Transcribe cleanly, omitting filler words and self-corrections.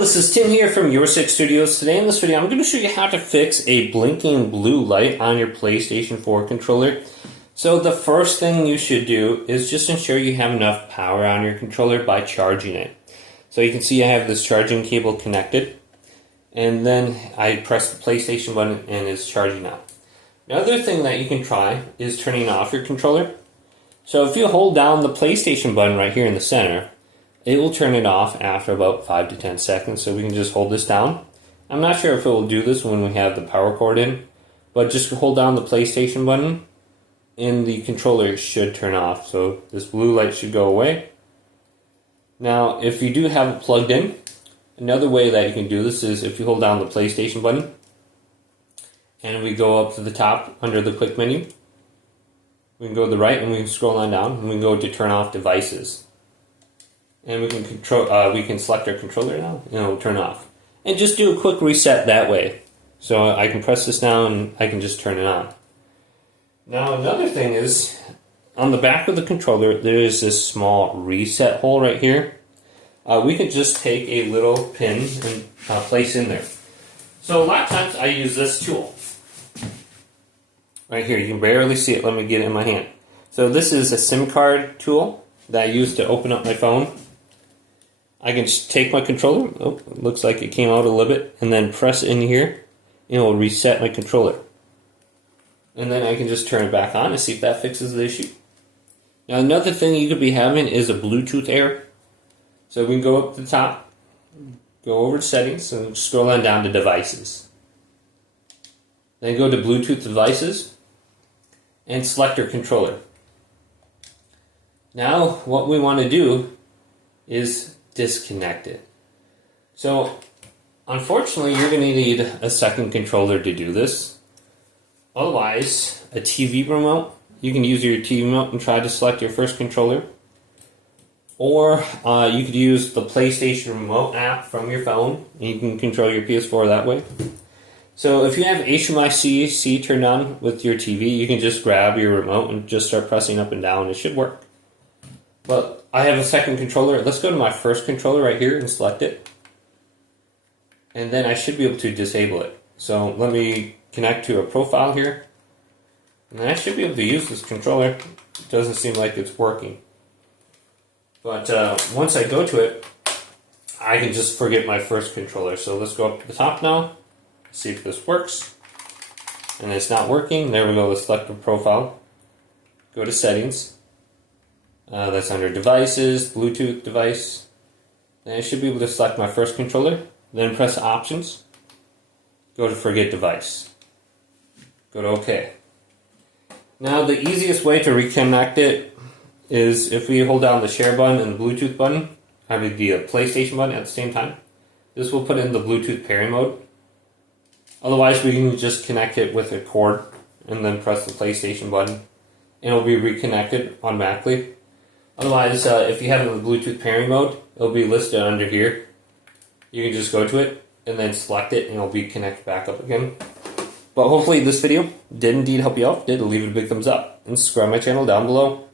This is Tim here from Your Six Studios. Today in this video I'm going to show you how to fix a blinking blue light on your PlayStation 4 controller. So the first thing you should do is just ensure you have enough power on your controller by charging it. So you can see I have this charging cable connected, and then I press the PlayStation button and it's charging up. Another thing that you can try is turning off your controller. So if you hold down the PlayStation button right here in the center, it will turn it off after about 5 to 10 seconds, so we can just hold this down. I'm not sure if it will do this when we have the power cord in, but just hold down the PlayStation button and the controller should turn off. So this blue light should go away. Now, if you do have it plugged in, another way that you can do this is if you hold down the PlayStation button and we go up to the top under the quick menu, we can go to the right and we can scroll on down and we can go to turn off devices. And we can select our controller now, and it'll turn off. And just do a quick reset that way. So I can press this down, and I can just turn it on. Now another thing is, on the back of the controller, there is this small reset hole right here. We could just take a little pin and place in there. So a lot of times I use this tool. Right here, you can barely see it. Let me get it in my hand. So this is a SIM card tool that I use to open up my phone. I can just take my controller, it looks like it came out a little bit, and then press in here, and it will reset my controller. And then I can just turn it back on and see if that fixes the issue. Now another thing you could be having is a Bluetooth error. So we can go up to the top, go over to settings, and scroll on down to devices. Then go to Bluetooth devices, and select your controller. Now what we want to do is disconnect it. So unfortunately you're going to need a second controller to do this. Otherwise, a TV remote, you can use your TV remote and try to select your first controller. Or you could use the PlayStation remote app from your phone and you can control your PS4 that way. So if you have HMI-C turned on with your TV, you can just grab your remote and just start pressing up and down. It should work. But I have a second controller. Let's go to my first controller right here and select it. And then I should be able to disable it. So let me connect to a profile here. And then I should be able to use this controller. It doesn't seem like it's working. But once I go to it, I can just forget my first controller. So let's go up to the top now. See if this works. And it's not working. There we go. Let's select the profile. Go to settings. That's under devices, Bluetooth device. Then I should be able to select my first controller. Then press options. Go to forget device. Go to OK. Now the easiest way to reconnect it is if we hold down the share button and the Bluetooth button, I mean the PlayStation button at the same time. This will put in the Bluetooth pairing mode. Otherwise we can just connect it with a cord and then press the PlayStation button and it will be reconnected automatically. Otherwise, if you have it in the Bluetooth pairing mode, it'll be listed under here. You can just go to it and then select it and it'll be connected back up again. But hopefully this video did indeed help you out. Did leave it a big thumbs up and subscribe to my channel down below.